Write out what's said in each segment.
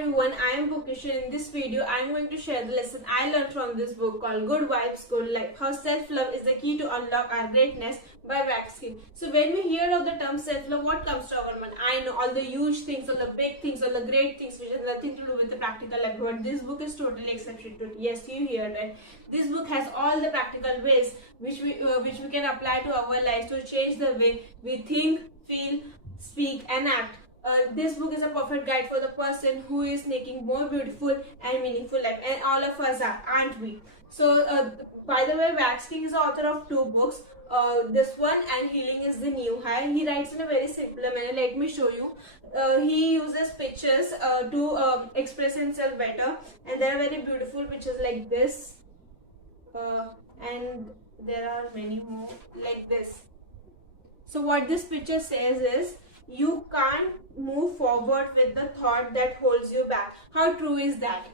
everyone, I am Bhukishan. In this video, I am going to share the lesson I learned from this book called Good Vibes, Good Life. How self-love is the key to unlock our greatness by Waxkin. So when we hear of the term self-love, what comes to our mind? I know all the huge things, all the big things, all the great things which has nothing to do with the practical life. But this book is totally exceptional to it. Yes, you hear that. This book has all the practical ways which we can apply to our lives to change the way we think, feel, speak and act. This book is a perfect guide for the person who is making more beautiful and meaningful life, and all of us are, aren't we? So by the way, Waxking is the author of two books, this one and Healing is the New High. He writes in a very simple manner. Let me show you. He uses pictures to express himself better, and there are very beautiful pictures like this, and there are many more like this. So what this picture says is, you can't move forward with the thought that holds you back. How true is that?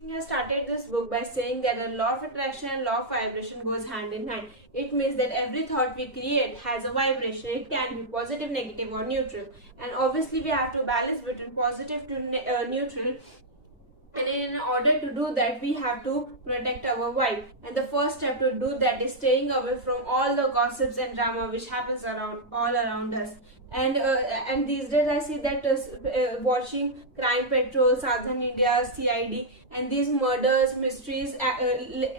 He has started this book by saying that the law of attraction and law of vibration goes hand in hand. It means that every thought we create has a vibration. It can be positive, negative or neutral. And obviously we have to balance between positive to neutral. And in order to do that, we have to protect our vibe. And the first step to do that is staying away from all the gossips and drama which happens all around us. And these days I see that watching Crime Patrol, Southern India, CID, and these murders, mysteries,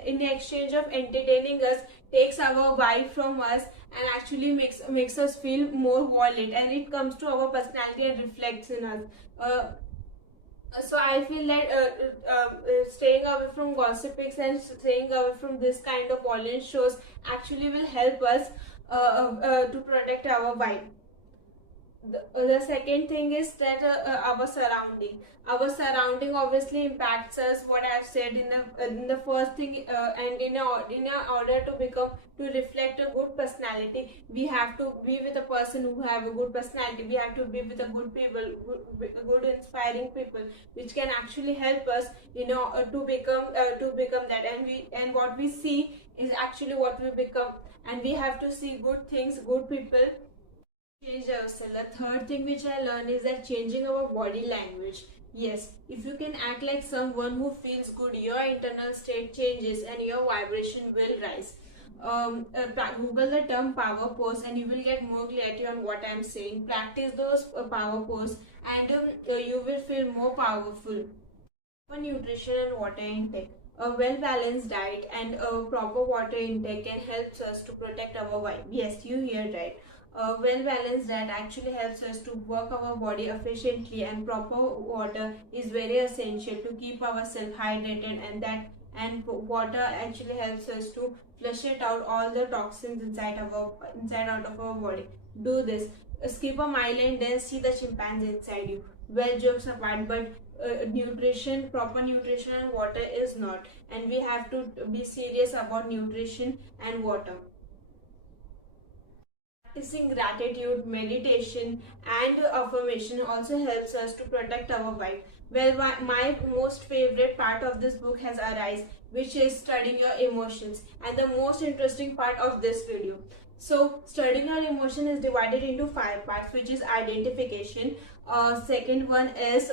in exchange of entertaining us, takes our vibe from us and actually makes us feel more violent, and it comes to our personality and reflects in us. So I feel that staying away from gossipics and staying away from this kind of violent shows actually will help us to protect our vibe. The second thing is that our surrounding obviously impacts us. What I have said in the first thing, and in order to reflect a good personality, we have to be with a person who have a good personality. We have to be with a good people, good inspiring people, which can actually help us, to become that. And what we see is actually what we become, and we have to see good things, good people. Change ourselves. The third thing which I learned is that changing our body language. Yes, if you can act like someone who feels good, your internal state changes and your vibration will rise. Google the term power pose and you will get more clarity on what I am saying. Practice those power pose and you will feel more powerful. For nutrition and water intake. A well-balanced diet and a proper water intake can help us to protect our vibe. Yes, you hear right. A well-balanced diet actually helps us to work our body efficiently, and proper water is very essential to keep ourselves hydrated, and water actually helps us to flush it out all the toxins inside out of our body. Do this. Skip a mile and then see the chimpanzee inside you. Well, jokes apart, but proper nutrition and water is not, and we have to be serious about nutrition and water. Practicing gratitude, meditation and affirmation also helps us to protect our vibe. Well, my most favorite part of this book has arisen, which is studying your emotions, and the most interesting part of this video. So studying our emotion is divided into 5 parts, which is identification. Second one is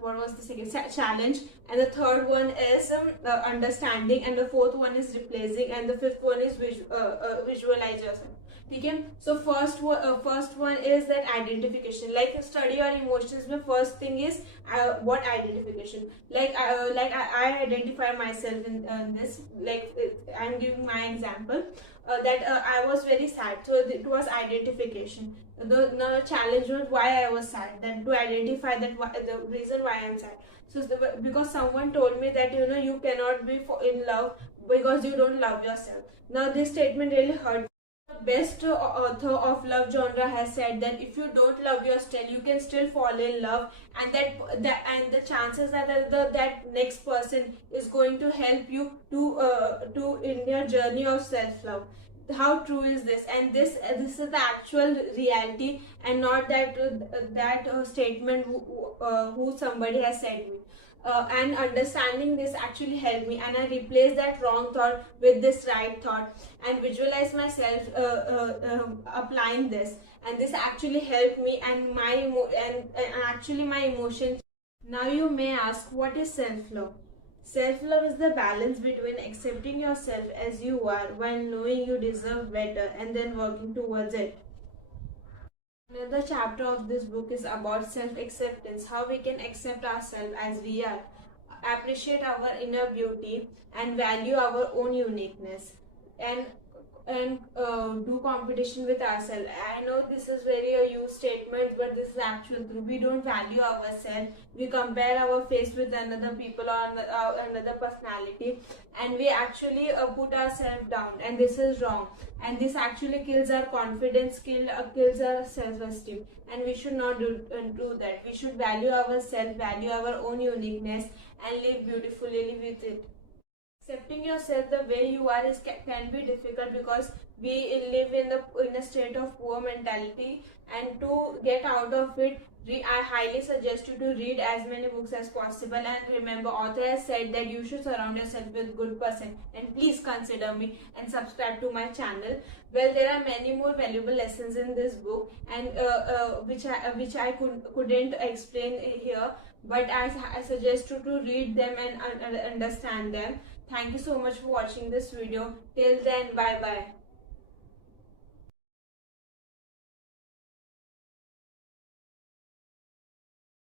what was the second? Challenge, and the third one is understanding, and the fourth one is replacing, and the fifth one is visualize yourself. Okay, so first one is that identification. Like, study your emotions. The first thing is what identification. Like I identify myself in this. Like, I'm giving my example that I was very sad, so it was identification. The challenge was why I was sad. Then to identify that the reason why I'm sad. So because someone told me that you cannot be in love because you don't love yourself. Now this statement really hurt. The best author of love genre has said that if you don't love yourself, you can still fall in love, and and the chances that that next person is going to help you to in your journey of self-love. How true is this? And this is the actual reality, and not that statement who somebody has said me. And understanding this actually helped me, and I replaced that wrong thought with this right thought and visualize myself applying this. and this actually helped me and actually my emotion. Now you may ask, what is self-love? Self-love is the balance between accepting yourself as you are while knowing you deserve better and then working towards it. Another chapter of this book is about self-acceptance, how we can accept ourselves as we are, appreciate our inner beauty, and value our own uniqueness, and do competition with ourselves. I know this is very a used statement, but this is actual truth. We don't value ourselves. We compare our face with another people or another personality, and we actually put ourselves down. And this is wrong. And this actually kills our confidence, kills our self-esteem. And we should not do that. We should value ourselves, value our own uniqueness, and live beautifully with it. Accepting yourself the way you are can be difficult because we live in a state of poor mentality, and to get out of it, I highly suggest you to read as many books as possible. And remember, author has said that you should surround yourself with good person. And please consider me and subscribe to my channel. Well, there are many more valuable lessons in this book, and which I couldn't explain here, but I suggest you to read them and understand them. Thank you so much for watching this video. Till then, bye bye.